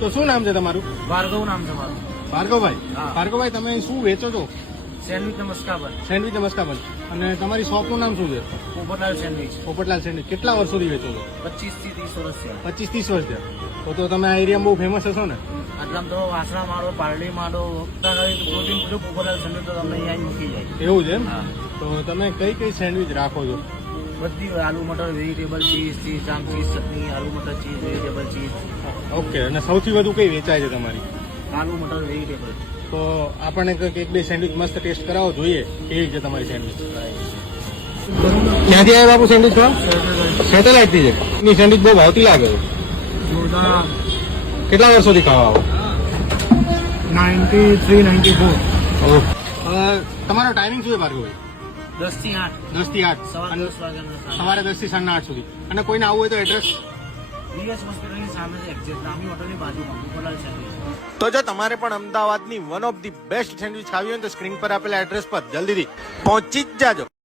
તો શું નામ છે તમારું? ભાર્ગવ નામ છે મારું. ભાર્ગવભાઈ. હા. ભાર્ગવભાઈ, તમે શું વેચો છો? સેન્ડવિચ નમસ્કાર બન. સેન્ડવિચ નમસ્કાર બંધ. અને તમારી શોપનું નામ શું છે? પોપટલાલ સેન્ડવિચ. પોપટલાલ સેન્ડવિચ. કેટલા વર્ષોથી વેચો છો? 25 થી 30 વર્ષ થયા. 25-30 વર્ષ થયા. તો તમે આ એરિયામાં બહુ ફેમસ હશો ને? આટલામાં તો વાસણા મારો, પારડી મારો, કોઈ પૂછો પોપટલાલ સેન્ડવિચ તો તમને અહીંયા મૂકી જાય. એવું છે એમ? હા. તો તમે કઈ કઈ સેન્ડવિચ રાખો છો? બધી આલુ મટર, વેજીટેબલ ચીઝ, આમ ચીઝ ચટણી, આલુ મટર ચીઝ, વેજીટેબલ ચીઝ. ઓકે. અને સૌથી વધુ કઈ વેચાય છે તમારી? આલુ મટર વેજીટેબલ. તો આપણને કંઈક એક બે સેન્ડવિચ મસ્ત ટેસ્ટ કરાવો, જોઈએ કેવી છે તમારી સેન્ડવિચ. ક્યાંથી આવ્યા બાપુ સેન્ડવિચ ખાવા? સેટેલાઇટ થી છે. એની સેન્ડવિચ બહુ ભાવતી લાગે છે. જોરદાર. કેટલા વર્ષોથી ખાવા આવો? 93-94. તમારો ટાઈમિંગ શું છે ભાર્ગવભાઈ? 10 થી 8. 10 થી 8. સવારે 10 વાગ્યાના. સવારે 10 થી સાંજના 8 સુધી. અને કોઈને આવવું હોય તો એડ્રેસ? ડીએસ હોસ્પિટલની સામે છે, એક્ઝેક્ટ રામી હોટલની બાજુમાં પોપટલાલ સેન્ડવિચ. તો જો તમારે પણ અમદાવાદની one of the best sandwich ખાવી હોય તો સ્ક્રીન પર આપેલા એડ્રેસ પર જલ્દીથી પહોંચી જ જાજો.